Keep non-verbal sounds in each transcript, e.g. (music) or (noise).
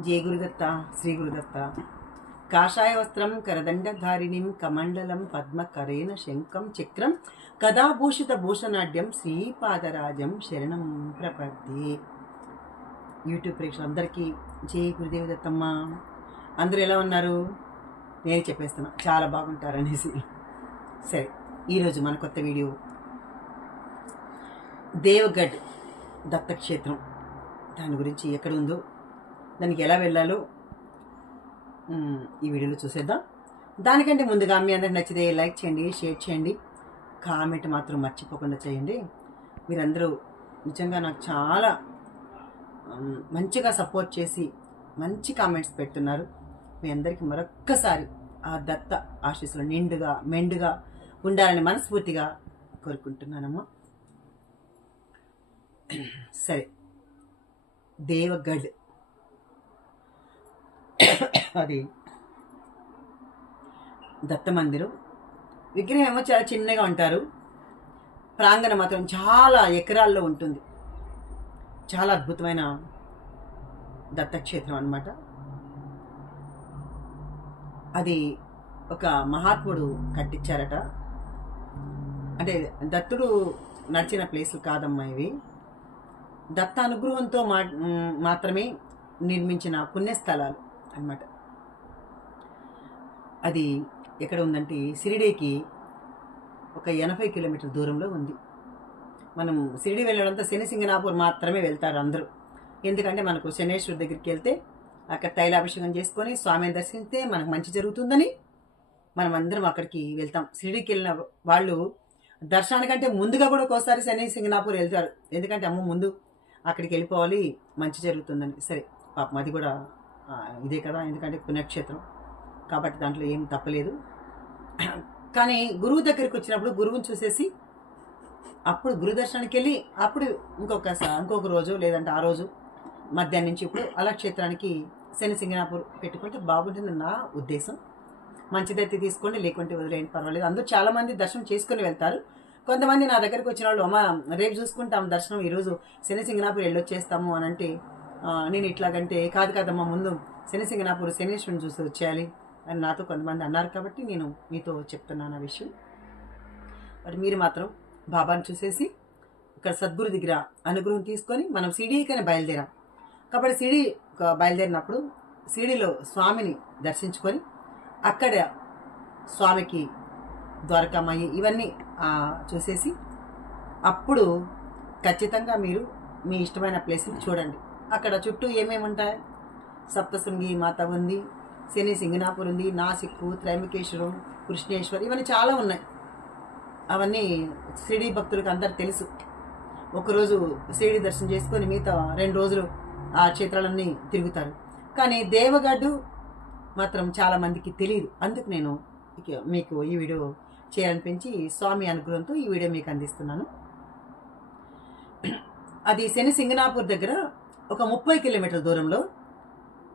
జయ గురుదత్త శ్రీ గురుదత్త. కాషాయ వస్త్రం కరదండధారిణిం కమండలం పద్మకరేణ శంఖం చక్రం కథాభూషిత భూషణాడ్యం శ్రీపాదరాజం శరణం ప్రపద్ది యూట్యూబ్ ప్రేక్షకులందరికీ జై గురుదేవదత్తమ్మ అందరూ ఎలా ఉన్నారు? నేను చెప్పేస్తున్నా చాలా బాగుంటారు అనేసి సరే ఈరోజు మన కొత్త వీడియో. దేవగఢ్ దత్తక్షేత్రం. దాని గురించి ఎక్కడ ఉందో దానికి ఎలా వెళ్ళాలో ఈ వీడియోలో చూసేద్దాం. దానికంటే ముందుగా మీ అందరికి నచ్చితే లైక్ చేయండి షేర్ చేయండి కామెంట్ మాత్రం మర్చిపోకుండా చేయండి. మీరందరూ నిజంగా నాకు చాలా మంచిగా సపోర్ట్ చేసి మంచి కామెంట్స్ పెడుతున్నారు. మీ అందరికీ మరొక్కసారి ఆ దత్త ఆశీస్సులు నిండుగా మెండుగా ఉండాలని మనస్ఫూర్తిగా కోరుకుంటున్నానమ్మా. సరే దేవగఢ్. అది దత్త మందిరం విగ్రహం ఏమో చాలా చిన్నగా ఉంటారు. ప్రాంగణం మాత్రం చాలా ఎకరాల్లో ఉంటుంది. చాలా అద్భుతమైన దత్తక్షేత్రం అనమాట అది ఒక మహాత్ముడు కట్టించారట. అంటే దత్తుడు నడిచిన ప్లేసులు కాదమ్మా ఇవి. దత్త అనుగ్రహంతో మా మాత్రమే నిర్మించిన పుణ్యస్థలాలు. అన్నమాట. అది ఎక్కడ ఉందంటే సిరిడీకి ఒక ఎనభై కిలోమీటర్ దూరంలో ఉంది. మనం సిరిడి వెళ్ళడంతో శనిసింగనాపూర్ మాత్రమే వెళ్తారు అందరూ. ఎందుకంటే మనకు శనేశ్వర్ దగ్గరికి వెళ్తే అక్కడ తైలాభిషేకం చేసుకొని స్వామిని దర్శిస్తే మనకు మంచి జరుగుతుందని మనం అందరం అక్కడికి వెళ్తాం. షిరిడికి వెళ్ళిన వాళ్ళు దర్శనానికంటే ముందుగా కూడా ఒకసారి శని సింగనాపూర్ వెళ్తారు. ఎందుకంటే అమ్మ ముందు అక్కడికి వెళ్ళిపోవాలి మంచి జరుగుతుందని. సరే పాపం అది కూడా ఇదే కదా ఎందుకంటే పుణ్యక్షేత్రం. కాబట్టి దాంట్లో ఏం తప్పలేదు. కానీ గురువు దగ్గరికి వచ్చినప్పుడు గురువుని చూసేసి అప్పుడు గురు దర్శనానికి వెళ్ళి అప్పుడు ఇంకొక ఇంకొక రోజు లేదంటే ఆ రోజు మధ్యాహ్నం నుంచి ఇప్పుడు అలా క్షేత్రానికి శని సింగనాపూర్ పెట్టుకుంటే బాగుంటుంది నా ఉద్దేశం. మంచిదైతే తీసుకోండి లేకుంటే వదిలేయండి పర్వాలేదు. అందరూ చాలామంది దర్శనం చేసుకుని వెళ్తారు. కొంతమంది నా దగ్గరికి వచ్చిన వాళ్ళు అమ్మ రేపు చూసుకుంటాం దర్శనం ఈరోజు శని సింగనాపూర్ వెళ్ళొచ్చేస్తాము అని అంటే నేను ఇట్లాగంటే కాదు కాదమ్మా ముందు శని సింగనాపూర్ శనీశ్వరుని చూసి వచ్చేయాలి. అని నాతో కొంతమంది అన్నారు కాబట్టి నేను మీతో చెప్తున్నాను ఆ విషయం. మరి మీరు మాత్రం బాబాని చూసేసి ఇక్కడ సద్గురు దగ్గర అనుగ్రహం తీసుకొని మనం సిడీకని బయలుదేరాం. కాబట్టి సిడీ బయలుదేరినప్పుడు సిడీలో స్వామిని దర్శించుకొని అక్కడ స్వామికి ద్వారకామయ్యి ఇవన్నీ చూసేసి అప్పుడు ఖచ్చితంగా మీరు మీ ఇష్టమైన ప్లేస్ని చూడండి. అక్కడ చుట్టూ ఏమేమి ఉంటాయి? సప్తశృంగి మాత ఉంది శని సింగనాపూర్ ఉంది నాసిక్కు త్రయంబకేశ్వరం కృష్ణేశ్వర్ ఇవన్నీ చాలా ఉన్నాయి. అవన్నీ షిరిడి భక్తులకు అందరు తెలుసు. ఒకరోజు షిరిడి దర్శనం చేసుకొని మిగతా రెండు రోజులు ఆ క్షేత్రాలన్నీ తిరుగుతారు. కానీ దేవగడ్డు మాత్రం చాలామందికి తెలియదు అందుకు నేను మీకు ఈ వీడియో చేయాలనిపించి స్వామి అనుగ్రహంతో ఈ వీడియో మీకు అందిస్తున్నాను. అది శని సింగనాపూర్ దగ్గర ఒక ముప్పై కిలోమీటర్ల దూరంలో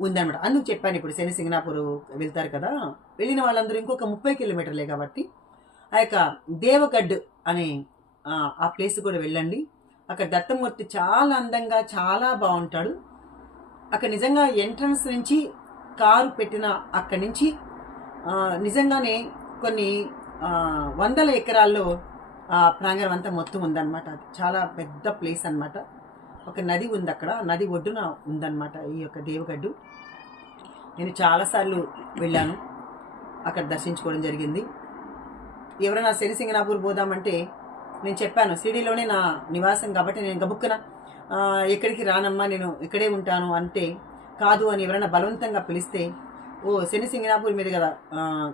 ఉందన్నమాట. అందుకు చెప్పాను ఇప్పుడు శని సింగనాపూర్ వెళ్తారు కదా. వెళ్ళిన వాళ్ళందరూ ఇంకొక ముప్పై కిలోమీటర్లే కాబట్టి ఆ యొక్క దేవగడ్ అనే ఆ, ప్లేస్ కూడా వెళ్ళండి. అక్కడ దత్తమూర్తి చాలా అందంగా చాలా బాగుంటాడు. అక్కడ నిజంగా ఎంట్రన్స్ నుంచి కారు పెట్టిన అక్కడి నుంచి నిజంగానే కొన్ని వందల ఎకరాల్లో ఆ ప్రాంగణం అంతా మొత్తం ఉందన్నమాట. అది చాలా పెద్ద ప్లేస్ అన్నమాట. ఒక నది ఉంది అక్కడ నది ఒడ్డున ఉందన్నమాట ఈ యొక్క దేవగడ్డు. నేను చాలాసార్లు వెళ్ళాను. అక్కడ దర్శించుకోవడం జరిగింది. ఎవరైనా శనిసింగనాపూర్ పోదామంటే నేను చెప్పాను సిడీలోనే నా నివాసం కాబట్టి నేను గబుక్కున ఎక్కడికి రానమ్మా నేను ఇక్కడే ఉంటాను అంటే కాదు అని ఎవరైనా బలవంతంగా పిలిస్తే ఓ శని సింగనాపూర్ మీద కదా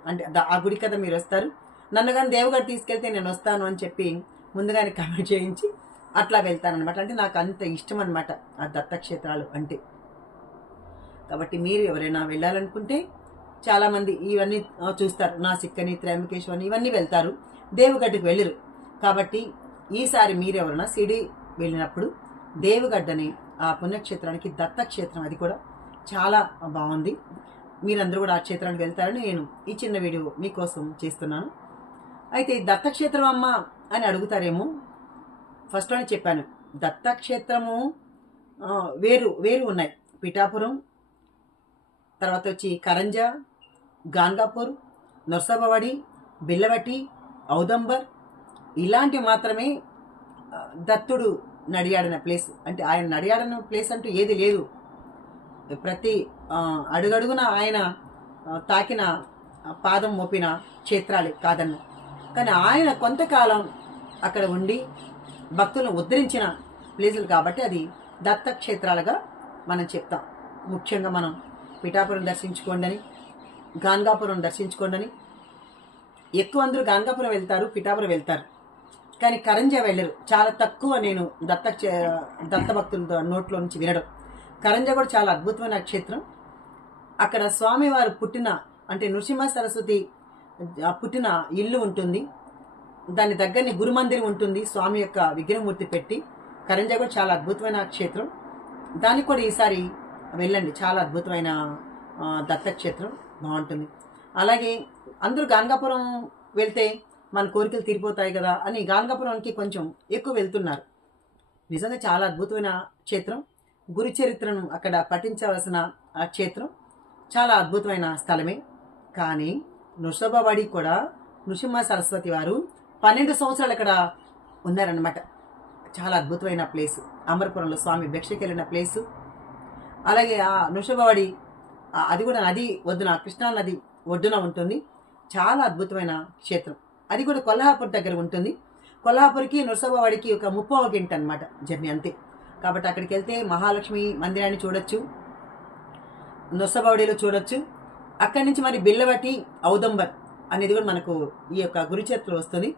అంటే ఆ గుడి కదా మీరు వస్తారు? నన్ను కానీ దేవగారు తీసుకెళ్తే నేను వస్తాను అని చెప్పి ముందుగానే (laughs) కమెంట్ చేయించి అట్లా వెళ్తానమాట అంటే నాకు అంత ఇష్టం అనమాట ఆ దత్తక్షేత్రాలు అంటే. కాబట్టి మీరు ఎవరైనా వెళ్ళాలనుకుంటే చాలామంది ఇవన్నీ చూస్తారు చూస్తారు. నాసిక్కని త్రయంబకేశ్వని ఇవన్నీ వెళ్తారు. దేవగడ్డకు వెళ్ళరు. కాబట్టి ఈసారి మీరు ఎవరైనా సిడి వెళ్ళినప్పుడు దేవగడ్డని ఆ పుణ్యక్షేత్రానికి దత్తక్షేత్రం అది కూడా చాలా బాగుంది. మీరందరూ కూడా ఆ క్షేత్రానికి వెళ్తారని నేను ఈ చిన్న వీడియో మీకోసం చేస్తున్నాను. అయితే ఈ దత్తక్షేత్రం అమ్మ అని అడుగుతారేమో ఫస్ట్లోనే చెప్పాను. దత్తక్షేత్రము వేరు వేరు ఉన్నాయి. పిఠాపురం తర్వాత వచ్చి కరంజా గాన్గాపూర్ నొర్సబవాడి బిల్లవటి ఔదంబర్. ఇలాంటివి మాత్రమే దత్తుడు నడియాడిన ప్లేస్. అంటే ఆయన నడియాడిన ప్లేస్ అంటూ ఏది లేదు. ప్రతి అడుగడుగున ఆయన తాకిన పాదం మోపిన క్షేత్రాలే కాదన్న. కానీ ఆయన కొంతకాలం అక్కడ ఉండి భక్తులను ఉద్ధరించిన ప్లేసులు కాబట్టి అది దత్తక్షేత్రాలుగా మనం చెప్తాం. ముఖ్యంగా మనం పిఠాపురం దర్శించుకోండి అని గాన్గాపురం దర్శించుకోండి అని. ఎక్కువ అందరూ గాన్గాపురం వెళ్తారు పిఠాపురం వెళ్తారు. కానీ కరంజా వెళ్ళరు. చాలా తక్కువ నేను దత్త క్షే- దత్త భక్తుల నోట్లో నుంచి వినడం. కరంజా కూడా చాలా అద్భుతమైన క్షేత్రం. అక్కడ స్వామివారు పుట్టిన అంటే నృసింహ సరస్వతి ఆ పుట్టిన ఇల్లు ఉంటుంది. దాని దగ్గరని గురుమందిరం ఉంటుంది. స్వామి యొక్క విగ్రహమూర్తి పెట్టి. కరంజ కూడా చాలా అద్భుతమైన క్షేత్రం. దానికి కూడా ఈసారి వెళ్ళండి. చాలా అద్భుతమైన దత్తక్షేత్రం బాగుంటుంది. అలాగే అందరూ గాంగాపురం వెళ్తే మన కోరికలు తీరిపోతాయి కదా అని గాంగాపురంకి కొంచెం ఎక్కువ వెళ్తున్నారు. నిజంగా చాలా అద్భుతమైన క్షేత్రం. గురు చరిత్రను అక్కడ పఠించవలసిన ఆ క్షేత్రం. చాలా అద్భుతమైన స్థలమే. కానీ నృషభవాడి కూడా నృసింహ సరస్వతి వారు పన్నెండు సంవత్సరాలు అక్కడ ఉన్నారనమాట చాలా అద్భుతమైన ప్లేస్. అమరపురంలో స్వామి భిక్షకి వెళ్ళిన ప్లేసు. అలాగే ఆ నృషభవాడి అది కూడా నది ఒడ్డున కృష్ణా నది ఒడ్డున ఉంటుంది. చాలా అద్భుతమైన క్షేత్రం. అది కూడా కొల్హాపూర్ దగ్గర ఉంటుంది. కొల్హాపూర్కి నృసభవాడికి ఒక ముప్పవ గింట అనమాట జర్నీ అంతే. కాబట్టి అక్కడికి వెళ్తే మహాలక్ష్మి మందిరాన్ని చూడొచ్చు. నృసభవాడిలో చూడొచ్చు. అక్కడి నుంచి మరి బిల్లవటి ఔదంబర్ అనేది కూడా మనకు ఈ యొక్క గురుచేత్రలో వస్తుంది.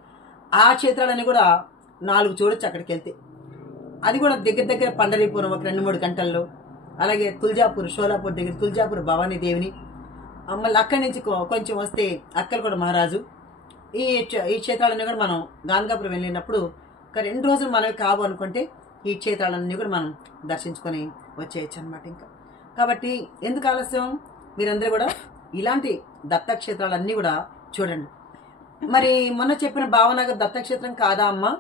ఆ క్షేత్రాలన్నీ కూడా నాలుగు చూడొచ్చు అక్కడికి వెళ్తే. అది కూడా దగ్గర దగ్గర పండరీపురం ఒక రెండు మూడు గంటల్లో. అలాగే తుల్జాపూర్ షోలాపూర్ దగ్గర తుల్జాపూర్ భవానీ దేవిని. మళ్ళీ అక్కడి నుంచి కొ- కొంచెం వస్తే అక్కలు కూడా మహారాజు. ఈ ఈ క్షేత్రాలన్నీ కూడా మనం గాంగాపురం వెళ్ళినప్పుడు ఒక రెండు రోజులు మనవి కావు అనుకుంటే ఈ క్షేత్రాలన్నీ కూడా మనం దర్శించుకొని వచ్చేయచ్చు అనమాట ఇంకా. కాబట్టి ఎందుకు ఆలస్యం? మీరందరూ కూడా ఇలాంటి దత్తక్షేత్రాలన్నీ కూడా చూడండి. మరి మొన్న చెప్పిన భావనగర్ దత్తక్షేత్రం కాదా అమ్మా?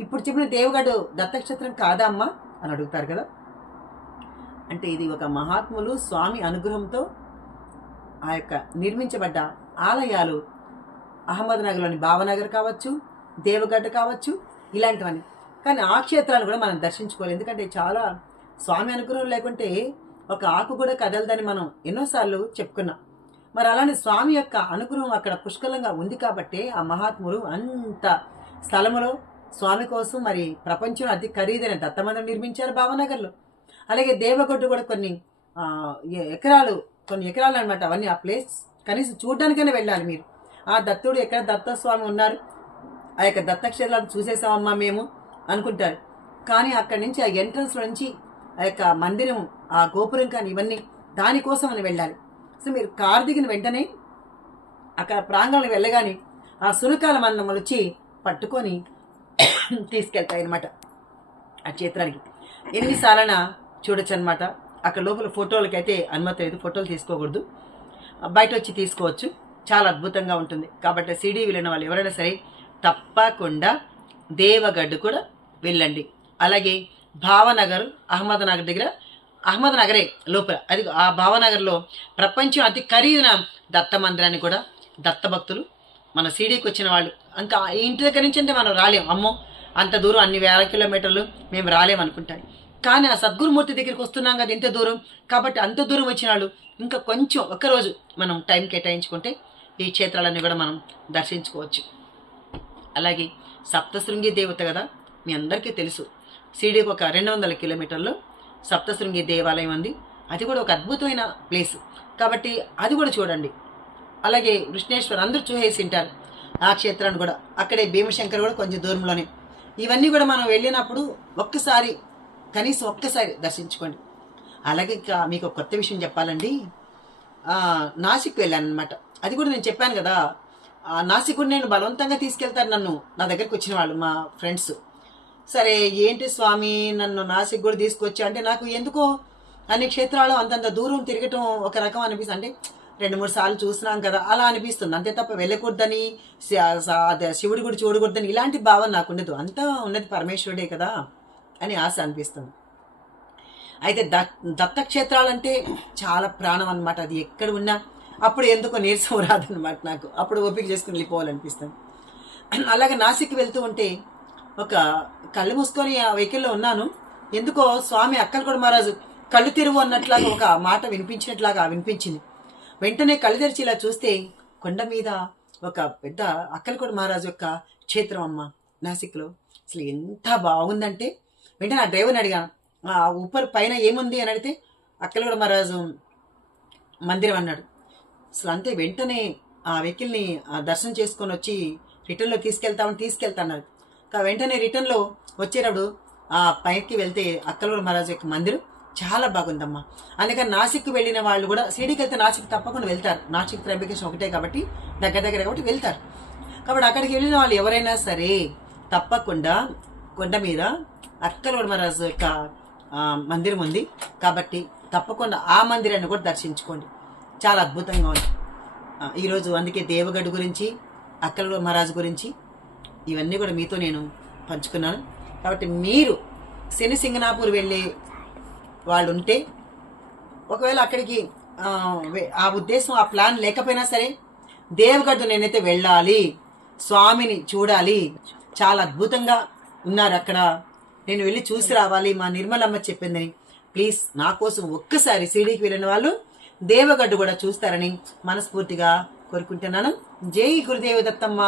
ఇప్పుడు చెప్పిన దేవగడు దత్తక్షేత్రం కాదా అమ్మా? అని అడుగుతారు కదా. అంటే ఇది ఒక మహాత్ములు స్వామి అనుగ్రహంతో ఆ యొక్క నిర్మించబడ్డ ఆలయాలు అహ్మద్నగర్లోని భావనగర్ కావచ్చు దేవగడ్డ కావచ్చు ఇలాంటివన్నీ. కానీ ఆ క్షేత్రాలు కూడా మనం దర్శించుకోవాలి. ఎందుకంటే చాలా స్వామి అనుగ్రహం లేకుంటే ఒక ఆకు కూడా కదలదని మనం ఎన్నోసార్లు చెప్పుకున్నాం. మరి అలానే స్వామి యొక్క అనుగ్రహం అక్కడ పుష్కలంగా ఉంది కాబట్టి ఆ మహాత్ములు అంత స్థలములో స్వామి కోసం మరి ప్రపంచం అతి ఖరీదైన దత్తమందిరం నిర్మించారు భావనగర్లో. అలాగే దేవగొడ్డు కూడా కొన్ని ఎకరాలు కొన్ని ఎకరాలు అనమాట అవన్నీ ఆ ప్లేస్. కనీసం చూడడానికైనా వెళ్ళాలి మీరు. ఆ దత్తుడు ఎక్కడ దత్తస్వామి ఉన్నారు? ఆ యొక్క దత్తక్షేత్రాలు చూసేసామమ్మా మేము అనుకుంటారు. కానీ అక్కడి నుంచి ఆ ఎంట్రన్స్ నుంచి ఆ యొక్క మందిరం ఆ గోపురం కానీ ఇవన్నీ దానికోసం అని వెళ్ళాలి. సో మీరు కారు దిగిన వెంటనే అక్కడ ప్రాంగణం వెళ్ళగానే ఆ సునకాల మన్నమ్మలు వచ్చి పట్టుకొని తీసుకెళ్తాయి అనమాట ఆ క్షేత్రానికి. ఎన్నిసార్లన చూడొచ్చు అనమాట అక్కడ లోపల ఫోటోలకి అయితే అనుమతి లేదు ఫోటోలు తీసుకోకూడదు. బయట వచ్చి తీసుకోవచ్చు. చాలా అద్భుతంగా ఉంటుంది. కాబట్టి సిడీ వెళ్ళిన వాళ్ళు ఎవరైనా సరే తప్పకుండా దేవగడ్డు కూడా వెళ్ళండి. అలాగే భావనగర్ అహ్మద్నగర్ దగ్గర అహ్మద్ నగరే లోపల. అది ఆ భావనగర్లో ప్రపంచం అతి ఖరీదైన దత్త మందిరాన్ని కూడా దత్త భక్తులు మన సీడీకి వచ్చిన వాళ్ళు. ఇంకా ఇంటి దగ్గర నుంచి అంటే మనం రాలేం. అమ్మో అంత దూరం అన్ని వేల కిలోమీటర్లు మేము రాలేం అనుకుంటాం కానీ ఆ సద్గురుమూర్తి దగ్గరికి వస్తున్నాం కదా ఇంత దూరం. కాబట్టి అంత దూరం వచ్చిన వాళ్ళు ఇంకా కొంచెం ఒక్కరోజు మనం టైం కేటాయించుకుంటే ఈ క్షేత్రాలన్నీ కూడా మనం దర్శించుకోవచ్చు. అలాగే సప్తశృంగి దేవత కదా మీ అందరికీ తెలుసు. సిడీకి ఒక రెండు వందల కిలోమీటర్లు సప్తశృంగి దేవాలయం ఉంది. అది కూడా ఒక అద్భుతమైన ప్లేస్. కాబట్టి అది కూడా చూడండి. అలాగే విష్ణేశ్వర్ అందరూ చూసేసి ఉంటారు. ఆ క్షేత్రాన్ని కూడా. అక్కడే భీమశంకర్ కూడా కొంచెం దూరంలోనే. ఇవన్నీ కూడా మనం వెళ్ళినప్పుడు ఒక్కసారి కనీసం ఒక్కసారి దర్శించుకోండి. అలాగే ఇంకా మీకు ఒక కొత్త విషయం చెప్పాలండి. నాసిక్ వెళ్ళాను అనమాట అది కూడా నేను చెప్పాను కదా. నాసిక్ నేను బలవంతంగా తీసుకెళ్తాను నన్ను. నా దగ్గరికి వచ్చిన వాళ్ళు మా ఫ్రెండ్స్. సరే ఏంటి స్వామి నన్ను నాసిక్ కూడా తీసుకొచ్చా అంటే నాకు ఎందుకో? అన్ని క్షేత్రాలు అంతంత దూరం తిరగటం ఒక రకం అనిపిస్తుంది. అంటే రెండు మూడు సార్లు చూసినాం కదా అలా అనిపిస్తుంది. అంతే తప్ప వెళ్ళకూడదని శివుడు శివుడి గుడి చూడకూడదని ఇలాంటి భావన నాకు ఉండదు. అంతా ఉన్నది పరమేశ్వరుడే కదా అని ఆశ అనిపిస్తుంది. అయితే దత్ దత్తక్షేత్రాలంటే చాలా ప్రాణం అనమాట అది ఎక్కడ ఉన్నా అప్పుడు ఎందుకో నీరసం రాదనమాట నాకు. అప్పుడు ఓపిక చేసుకుని వెళ్ళిపోవాలనిపిస్తుంది. అలాగే నాసిక్ వెళ్తూ ఉంటే ఒక కళ్ళు మూసుకొని ఆ వెహికల్లో ఉన్నాను. ఎందుకో స్వామి అక్కలకొండ మహారాజు కళ్ళు తెరువు అన్నట్లాగా ఒక మాట వినిపించినట్లాగా వినిపించింది. వెంటనే కళ్ళు తెరిచి ఇలా చూస్తే కొండ మీద ఒక పెద్ద అక్కలకొండ మహారాజు యొక్క క్షేత్రం అమ్మ నాసిక్లో. అసలు ఎంత బాగుందంటే వెంటనే ఆ డ్రైవర్ని అడిగాను. ఆ ఊపర్ పైన ఏముంది? అని అడిగితే అక్కలకొండ మహారాజు మందిరం అన్నాడు. అసలు అంతే వెంటనే ఆ వెహికల్ని ఆ దర్శనం చేసుకొని వచ్చి రిటర్న్లో తీసుకెళ్తామని తీసుకెళ్తా అన్నారు. వెంటనే రిటర్న్లో వచ్చేటప్పుడు ఆ పైకి వెళ్తే అక్కలూరు మహారాజు యొక్క మందిరం చాలా బాగుందమ్మా. అందుకని నాసిక్ వెళ్ళిన వాళ్ళు కూడా సిడీకి వెళ్తే నాసిక్ తప్పకుండా వెళ్తారు. నాసిక్ త్రంబకేశ్వరం ఒకటే కాబట్టి దగ్గర దగ్గర కాబట్టి వెళ్తారు. కాబట్టి అక్కడికి వెళ్ళిన వాళ్ళు ఎవరైనా సరే తప్పకుండా కొండ మీద అక్కలూరు మహారాజు యొక్క మందిరం ఉంది. కాబట్టి తప్పకుండా ఆ మందిరాన్ని కూడా దర్శించుకోండి. చాలా అద్భుతంగా ఉంది. ఈరోజు అందుకే దేవగడ్డ గురించి అక్కలూరు మహారాజు గురించి ఇవన్నీ కూడా మీతో నేను పంచుకున్నాను. కాబట్టి మీరు శని సింగనాపూర్ వెళ్ళే వాళ్ళు ఉంటే ఒకవేళ అక్కడికి ఆ, ఉద్దేశం ఆ ప్లాన్ లేకపోయినా సరే దేవగడ్డ నేనైతే వెళ్ళాలి. స్వామిని చూడాలి. చాలా అద్భుతంగా ఉన్నారు అక్కడ. నేను వెళ్ళి చూసి రావాలి. మా నిర్మలమ్మ చెప్పిందని. ప్లీజ్ నా కోసం ఒక్కసారి సిడీకి వెళ్ళిన వాళ్ళు దేవగడ్డు కూడా చూస్తారని మనస్ఫూర్తిగా కోరుకుంటున్నాను. జై గురుదేవ దత్తమ్మ.